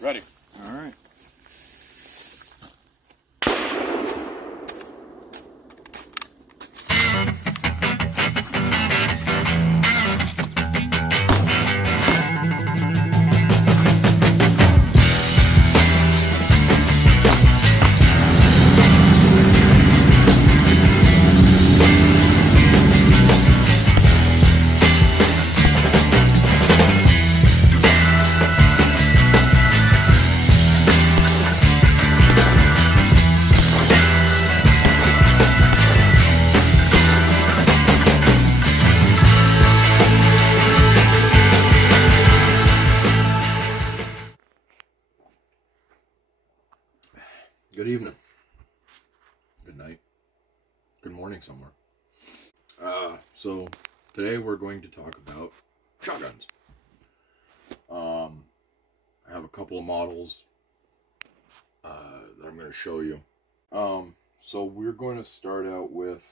Ready. All right. Good evening. Good night. Good morning somewhere. So today we're going to talk about shotguns. I have a couple of models that I'm going to show you. So we're going to start out with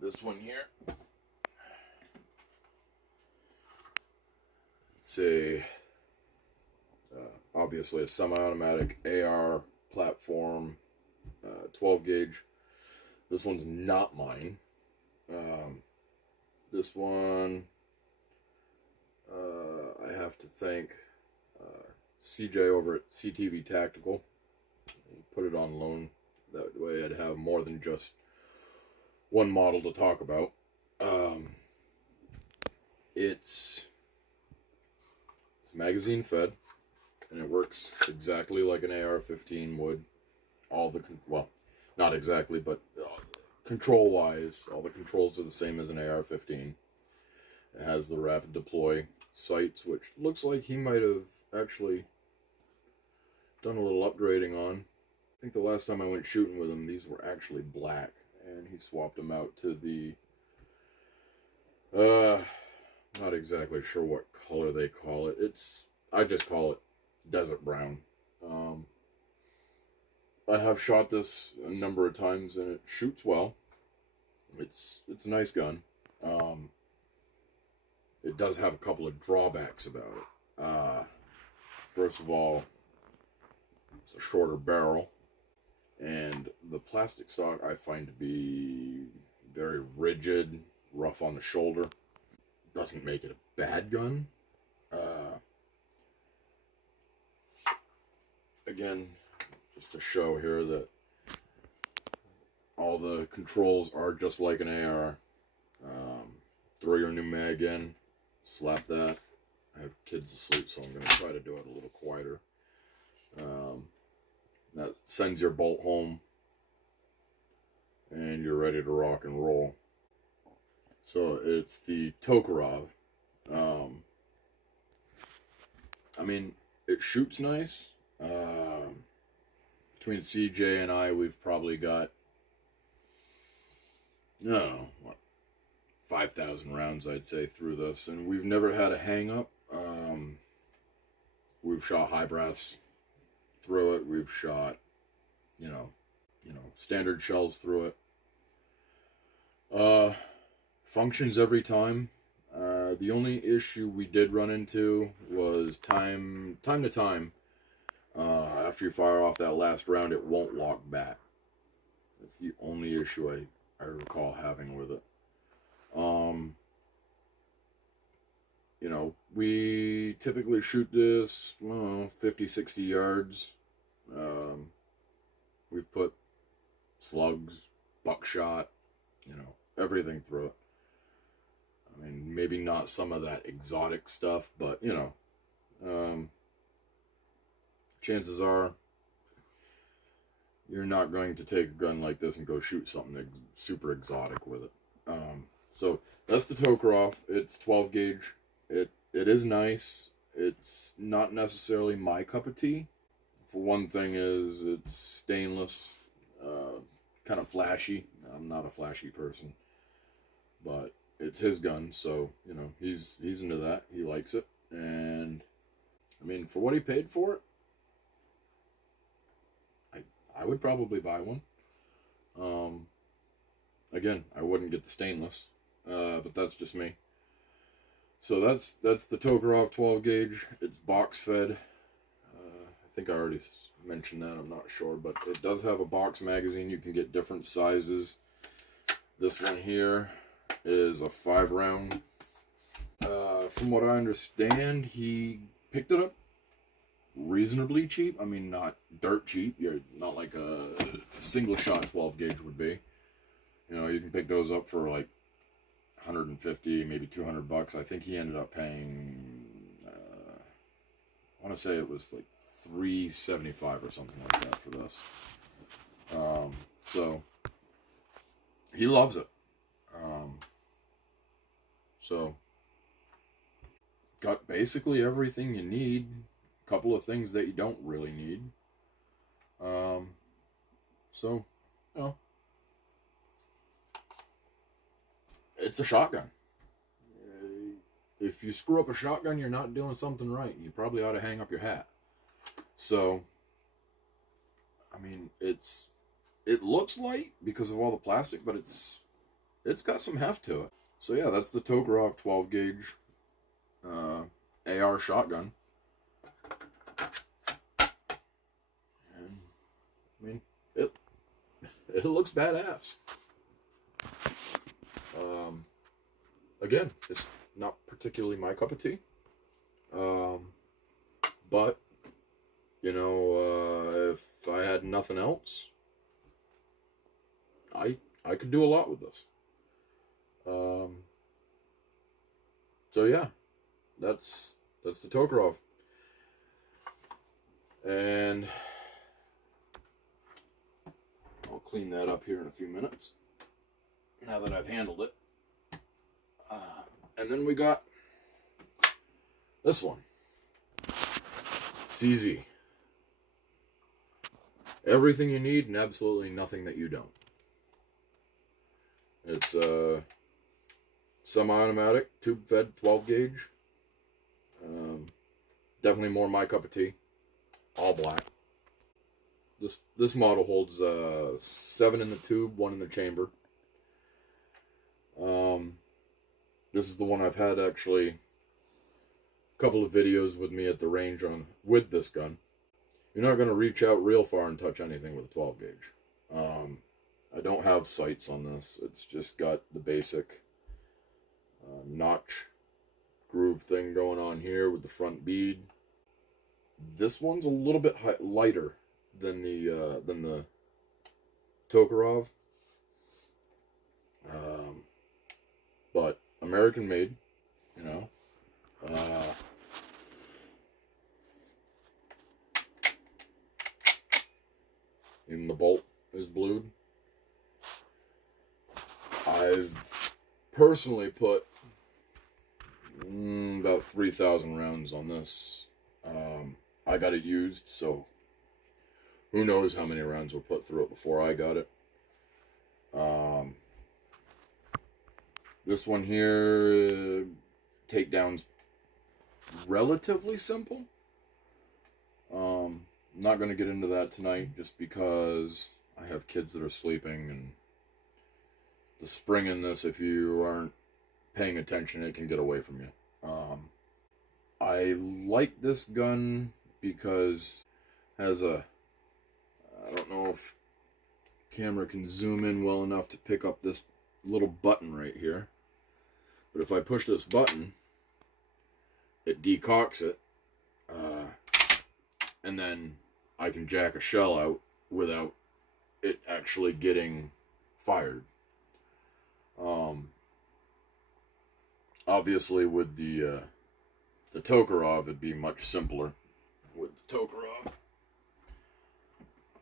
this one here. It's a obviously a semi-automatic AR platform, 12 gauge. This one's not mine. This one, I have to thank CJ over at CTV Tactical. He put it on loan. That way I'd have more than just one model to talk about. It's magazine fed, and it works exactly like an AR-15 would. Well, not exactly, but control-wise, all the controls are the same as an AR-15. It has the rapid deploy sights, which looks like he might have actually done a little upgrading on. I think the last time I went shooting with him, these were actually black, and he swapped them out to the, not exactly sure what color they call it. I just call it desert brown. I have shot this a number of times, and it shoots well. It's a nice gun. It does have a couple of drawbacks about it. First of all, it's a shorter barrel, and the plastic stock I find to be very rigid, rough on the shoulder. Doesn't make it a bad gun. Again, just to show here that all the controls are just like an AR. Throw your new mag in, slap that. I have kids asleep, so I'm going to try to do it a little quieter. That sends your bolt home, and you're ready to rock and roll. So it's the Tokarove. I mean, it shoots nice. Between CJ and I, we've probably got, I don't know, what, 5,000 rounds, I'd say, through this, and we've never had a hang-up. We've shot high brass through it. We've shot, you know, standard shells through it. Functions every time. The only issue we did run into was time to time. After you fire off that last round, it won't lock back. That's the only issue I recall having with it. We typically shoot this, 50, 60 yards. We've put slugs, buckshot, everything through it. I mean, maybe not some of that exotic stuff, but, chances are you're not going to take a gun like this and go shoot something super exotic with it. So that's the Tokarove. It's 12 gauge. It is nice. It's not necessarily my cup of tea. For one thing is it's stainless, kind of flashy. I'm not a flashy person, but it's his gun, so he's into that. He likes it, and I mean, for what he paid for it, I would probably buy one. Again, I wouldn't get the stainless, but that's just me. So that's the Tokarove 12 gauge. It's box fed. think I already mentioned that, I'm not sure, but it does have a box magazine. You can get different sizes. This one here is a 5-round. From what I understand, he picked it up reasonably cheap. I mean, not dirt cheap. You're not like a single shot 12 gauge would be. You know, you can pick those up for like 150, maybe 200 bucks. I think he ended up paying, I want to say it was like $375 or something like that for this. So he loves it. So got basically everything you need. A couple of things that you don't really need. So, you know, it's a shotgun. If you screw up a shotgun, you're not doing something right. You probably ought to hang up your hat. So, I mean, it looks light because of all the plastic, but it's got some heft to it. So yeah, that's the Tokarove 12 gauge AR shotgun. And, I mean, it looks badass. Again, it's not particularly my cup of tea. But, you know, if I had nothing else, I could do a lot with this. So yeah, that's the Tokarove. And I'll clean that up here in a few minutes, now that I've handled it. And then we got this one. CZ. Everything you need and absolutely nothing that you don't. It's semi-automatic, tube-fed, 12 gauge. Definitely more my cup of tea. All black. This model holds 7 in the tube, 1 in the chamber. This is the one I've had actually a couple of videos with me at the range on with this gun. You're not going to reach out real far and touch anything with a 12 gauge. I don't have sights on this. It's just got the basic notch groove thing going on here with the front bead. This one's a little bit lighter than the Tokarove, but American made, you know. Even the bolt is blued. I've personally put about 3,000 rounds on this. I got it used, so who knows how many rounds were put through it before I got it. This one here, takedown's relatively simple. I'm not going to get into that tonight just because I have kids that are sleeping, and the spring in this, if you aren't paying attention, it can get away from you. I like this gun because it has I don't know if camera can zoom in well enough to pick up this little button right here, but if I push this button, it decocks it, and then I can jack a shell out without it actually getting fired. Obviously with the Tokarove, it'd be much simpler. With the Tokarove,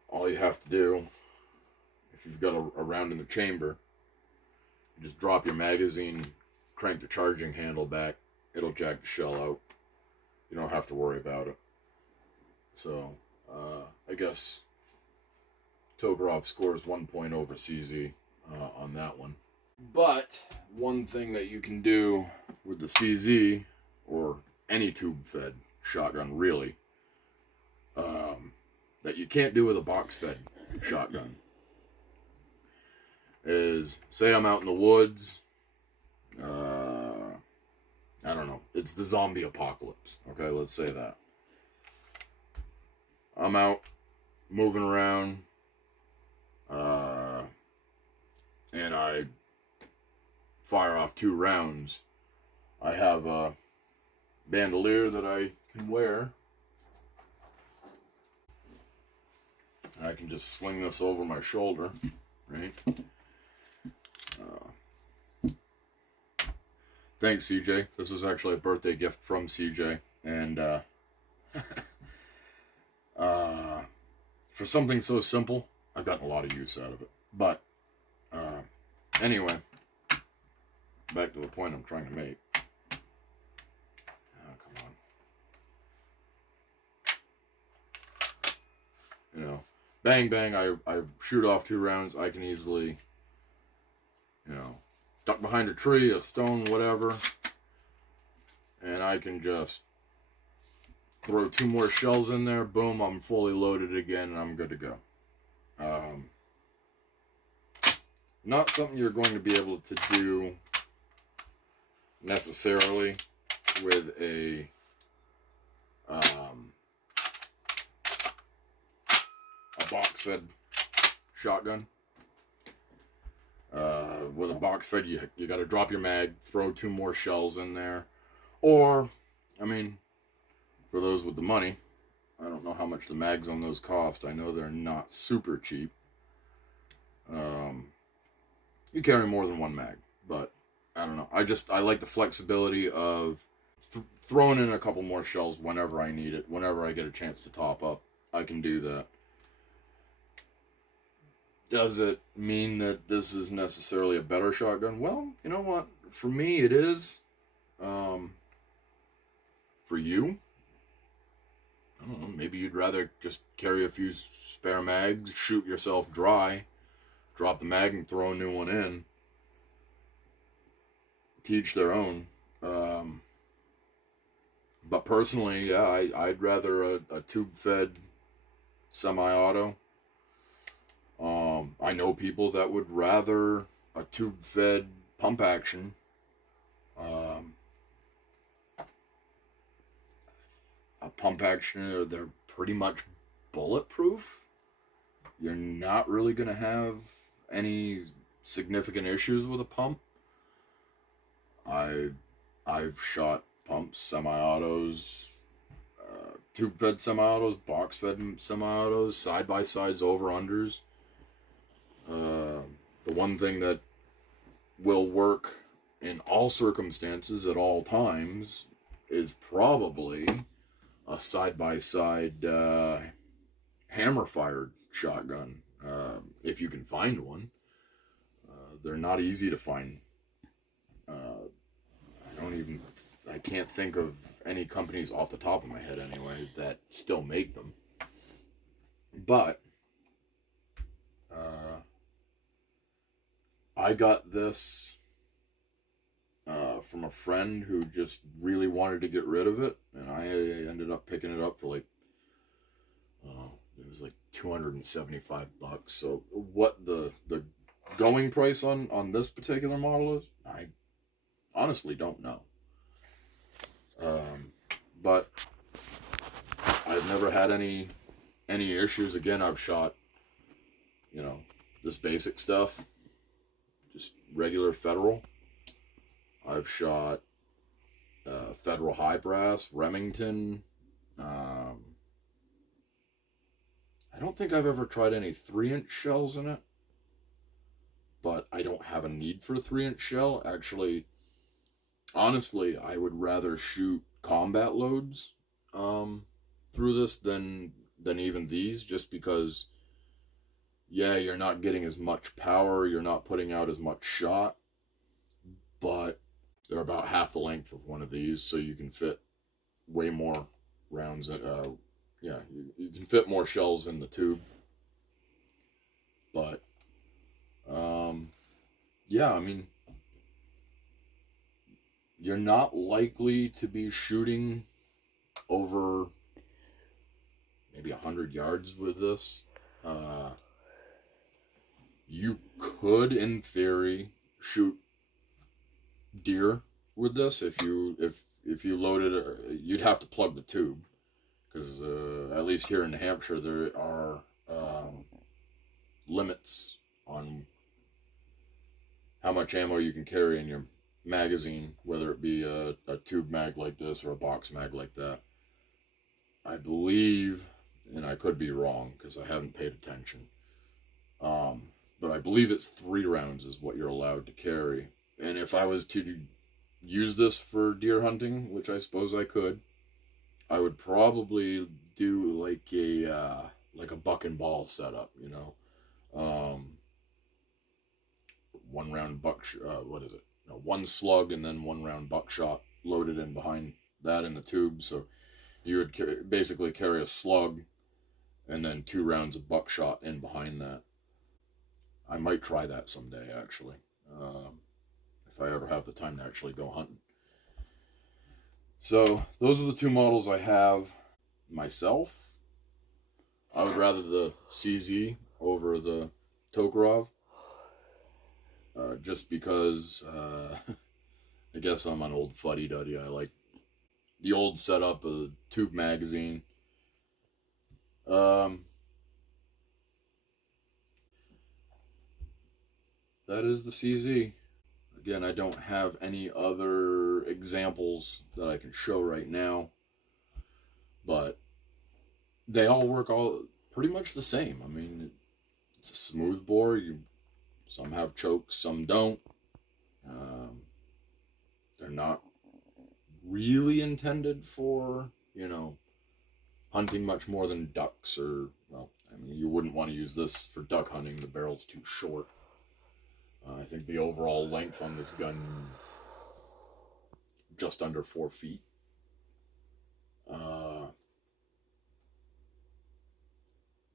all you have to do, if you've got a round in the chamber, you just drop your magazine, crank the charging handle back, it'll jack the shell out. You don't have to worry about it. So, I guess Tokarove scores 1 point over CZ on that one. But one thing that you can do with the CZ, or any tube-fed shotgun really, that you can't do with a box-fed shotgun, is, say I'm out in the woods, I don't know, it's the zombie apocalypse, okay, let's say that. I'm out moving around, and I fire off 2 rounds, I have a bandolier that I can wear. And I can just sling this over my shoulder, right? Thanks, CJ. This was actually a birthday gift from CJ. And for something so simple, I've gotten a lot of use out of it. But anyway, back to the point I'm trying to make. Oh, come on. You know, bang, bang, I shoot off 2 rounds. I can easily, you know, duck behind a tree, a stone, whatever. And I can just throw 2 more shells in there. Boom, I'm fully loaded again, and I'm good to go. Not something you're going to be able to do necessarily with a box-fed shotgun. With a box-fed, you got to drop your mag, throw 2 more shells in there, or, I mean, for those with the money, I don't know how much the mags on those cost. I know they're not super cheap. You carry more than 1 mag, but I don't know. I like the flexibility of throwing in a couple more shells whenever I need it. Whenever I get a chance to top up, I can do that. Does it mean that this is necessarily a better shotgun? Well, you know what? For me, it is. For you, I don't know, maybe you'd rather just carry a few spare mags, shoot yourself dry, drop the mag and throw a new one in. To each their own. But personally, yeah, I'd rather a tube-fed semi-auto. I know people that would rather a tube-fed pump action. A pump action, they're pretty much bulletproof. You're not really going to have any significant issues with a pump. I've shot pumps, semi-autos, tube-fed semi-autos, box-fed semi-autos, side-by-sides, over-unders. The one thing that will work in all circumstances at all times is probably a side-by-side hammer-fired shotgun, if you can find one. They're not easy to find. I can't think of any companies off the top of my head anyway that still make them. But I got this from a friend who just really wanted to get rid of it, and I ended up picking it up for like, it was like $275. So what the going price on this particular model is, I honestly don't know. But I've never had any issues. Again, I've shot, you know, this basic stuff, just regular Federal. I've shot Federal high brass, Remington. I don't think I've ever tried any 3-inch shells in it, but I don't have a need for a 3-inch shell. Actually, honestly, I would rather shoot combat loads through this than even these, just because, yeah, you're not getting as much power, you're not putting out as much shot, but they're about half the length of one of these, so you can fit way more rounds. Yeah, you can fit more shells in the tube. But, yeah, I mean, you're not likely to be shooting over maybe 100 yards with this. You could, in theory, shoot deer with this if you loaded it. You'd have to plug the tube. because at least here in New Hampshire there are limits on how much ammo you can carry in your magazine, whether it be a tube mag like this or a box mag like that. I believe, and I could be wrong because I haven't paid attention, but I believe it's 3 rounds is what you're allowed to carry. And if I was to use this for deer hunting, which I suppose I could, I would probably do like a buck and ball setup, you know. 1 round what is it? No, 1 slug and then 1 round buckshot loaded in behind that in the tube. So you would basically carry a slug and then 2 rounds of buckshot in behind that. I might try that someday, actually, if I ever have the time to actually go hunting. So those are the 2 models I have myself. I would rather the CZ over the Tokarove, just because I guess I'm an old fuddy-duddy. I like the old setup of the tube magazine. That is the CZ. Again, I don't have any other examples that I can show right now, but they all work all pretty much the same. I mean, it's a smooth bore. Some have chokes, some don't. They're not really intended for, you know, hunting much more than ducks, or, well, I mean, you wouldn't want to use this for duck hunting. The barrel's too short. I think the overall length on this gun, just under 4 feet.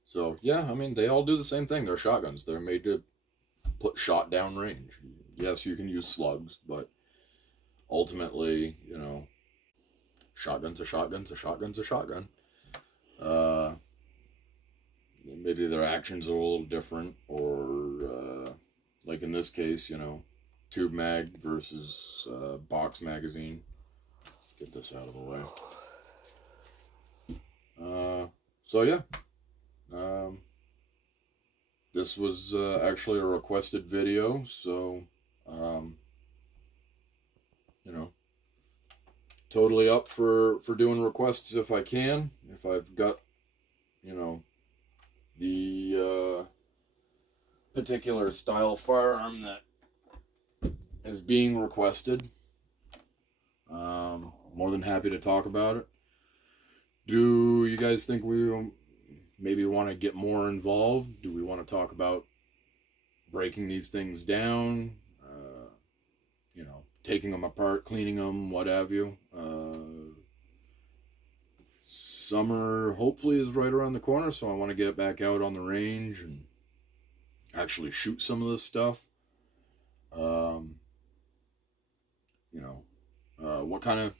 So, yeah, I mean, they all do the same thing. They're shotguns. They're made to put shot down range. Yes, you can use slugs, but ultimately, you know, shotgun's a shotgun's a shotgun's a shotgun. Maybe their actions are a little different, or like in this case, you know, tube mag versus box magazine. Get this out of the way. So yeah, this was actually a requested video, so you know, totally up for doing requests if I can. If I've got, you know, the particular style firearm that is being requested, more than happy to talk about it. Do you guys think we maybe want to get more involved? Do we want to talk about breaking these things down? You know, taking them apart, cleaning them, what have you? Summer hopefully is right around the corner, so I want to get back out on the range and actually shoot some of this stuff. You know, what kind of,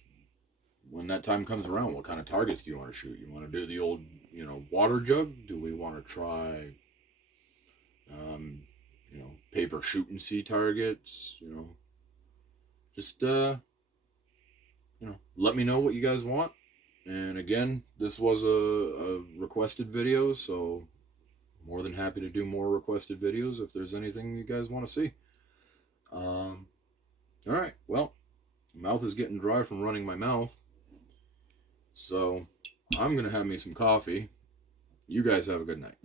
when that time comes around, what kind of targets do you want to shoot? You want to do the old, you know, water jug? Do we want to try, you know, paper shoot and see targets? You know, just, you know, let me know what you guys want. And again, this was a requested video, so more than happy to do more requested videos if there's anything you guys want to see. Alright, well, my mouth is getting dry from running my mouth, so I'm going to have me some coffee. You guys have a good night.